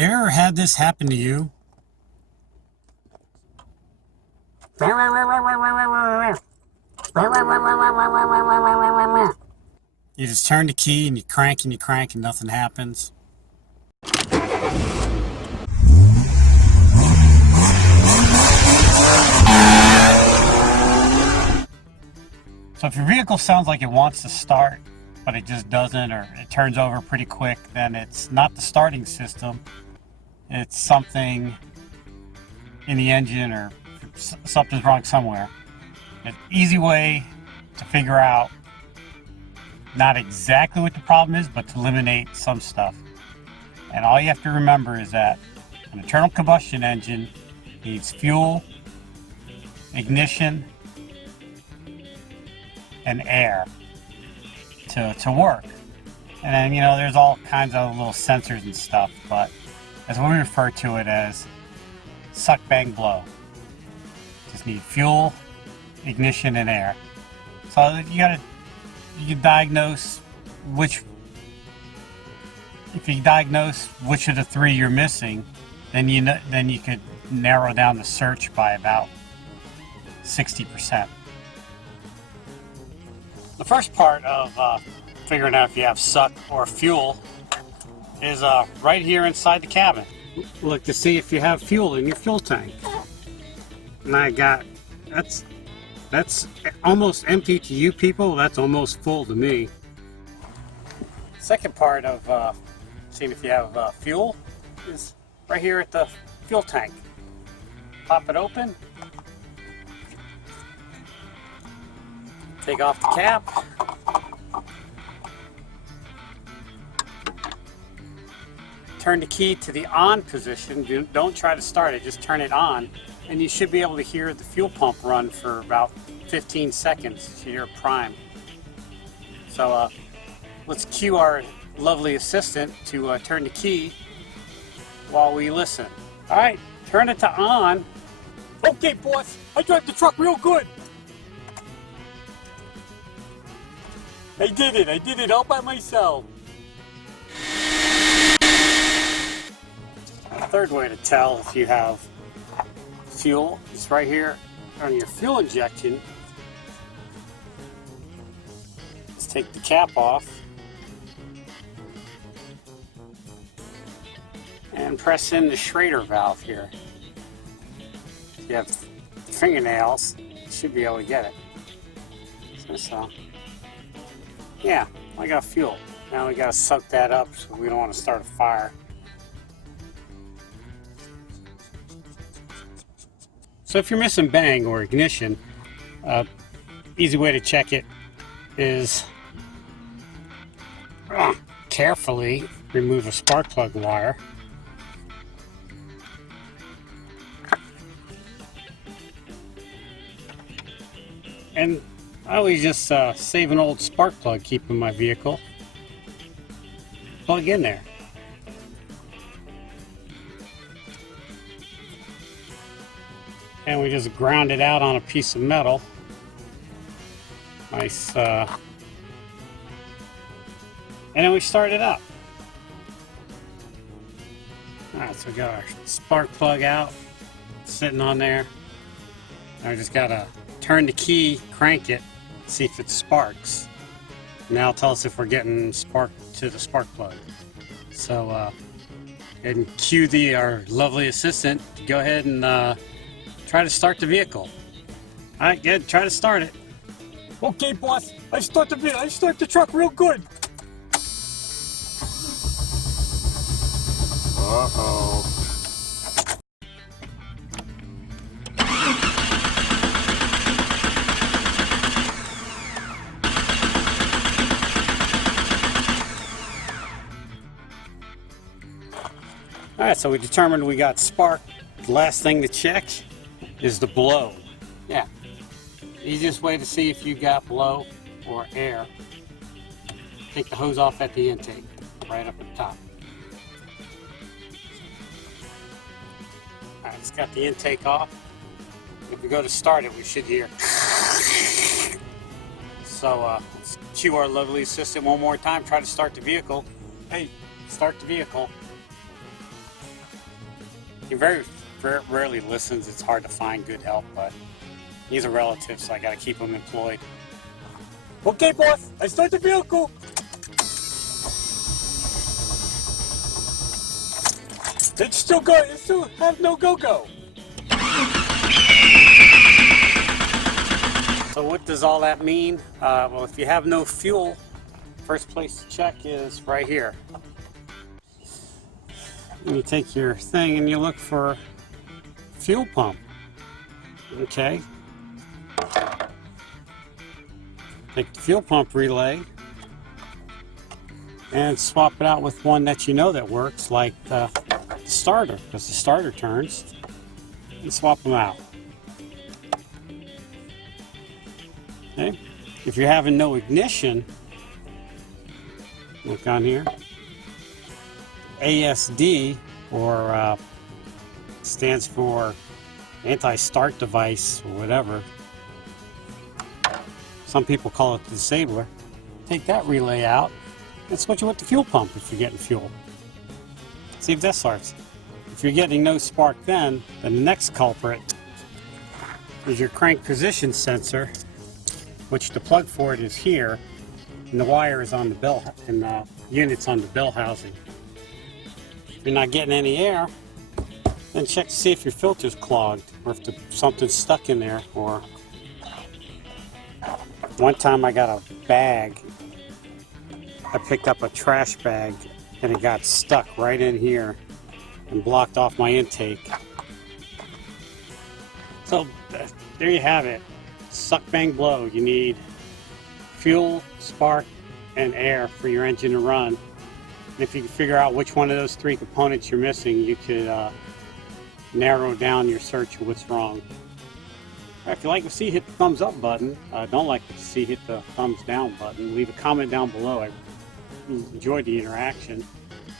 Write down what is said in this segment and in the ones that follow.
You ever had this happen to you? You just turn the key and you crank and nothing happens. So if your vehicle sounds like it wants to start, but it just doesn't, or it turns over pretty quick, then it's not the starting system. It's something in the engine, or something's wrong somewhere. An easy way to figure out not exactly what the problem is, but to eliminate some stuff. And all you have to remember is that an internal combustion engine needs fuel, ignition, and air to work. And then, you know, there's all kinds of little sensors and stuff, but as we refer to it as suck, bang, blow. Just need fuel, ignition, and air. So you can diagnose if you diagnose which of the three you're missing, then you could narrow down the search by about 60%. The first part of figuring out if you have suck or fuel is right here inside the cabin. Look to see if you have fuel in your fuel tank. And I got, that's almost empty to you people, that's almost full to me. Second part of seeing if you have fuel is right here at the fuel tank. Pop it open. Take off the cap. Turn the key to the on position. Don't try to start it, just turn it on. And you should be able to hear the fuel pump run for about 15 seconds. You should hear it prime. So let's cue our lovely assistant to turn the key while we listen. All right, turn it to on. Okay, boss, I drive the truck real good. I did it all by myself. The third way to tell if you have fuel is right here on your fuel injection. Let's take the cap off and press in the Schrader valve here. If you have fingernails, you should be able to get it. So, yeah, I got fuel. Now we gotta suck that up so we don't want to start a fire. So if you're missing bang or ignition, easy way to check it is carefully remove a spark plug wire. And I always just save an old spark plug, keep in my vehicle. Plug in there. And we just ground it out on a piece of metal. Nice. And then we start it up. Alright, so we got our spark plug out, sitting on there. Now we just gotta turn the key, crank it, see if it sparks. Now tell us if we're getting spark to the spark plug. So and cue our lovely assistant to go ahead and try to start the vehicle. Alright, good, try to start it. Okay, boss, I start the truck real good. Uh-oh. Alright, so we determined we got spark. The last thing to check is the blow. Yeah. Easiest way to see if you got blow or air, take the hose off at the intake, right up at the top. Alright, it's got the intake off. If we go to start it, we should hear. So let's cue our lovely assistant one more time, try to start the vehicle. Hey, start the vehicle. He very rarely listens. It's hard to find good help, but he's a relative, so I got to keep him employed. Okay, boss, I start the vehicle. It's still good. It still have no go-go. So what does all that mean? Well, if you have no fuel, first place to check is right here. And you take your thing and you look for fuel pump. Okay. Take the fuel pump relay and swap it out with one that you know that works, like the starter, because the starter turns, and swap them out. Okay. If you're having no ignition, look on here. ASD, or stands for anti-start device or whatever. Some people call it the disabler. Take that relay out and switch it with the fuel pump if you're getting fuel. See if that starts. If you're getting no spark then the next culprit is your crank position sensor, which the plug for it is here, and the wire is on the bell, and the unit's on the bell housing. If you're not getting any air, then check to see if your filter's clogged or if something's stuck in there. Or one time I got a bag, I picked up a trash bag and it got stuck right in here and blocked off my intake. So there you have it. Suck, bang, blow. You need fuel, spark, and air for your engine to run. And if you can figure out which one of those three components you're missing, you could narrow down your search of what's wrong. Right, if you like to see, hit the thumbs up button. Don't like to see, hit the thumbs down button. Leave a comment down below. I enjoyed the interaction.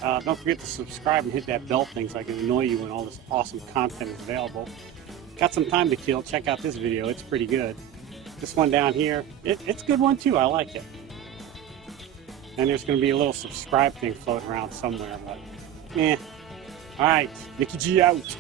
Don't forget to subscribe and hit that bell thing so I can annoy you when all this awesome content is available. Got some time to kill, check out this video, it's pretty good. This one down here, it's a good one too, I like it. And there's going to be a little subscribe thing floating around somewhere, but Alright, Nicky G out.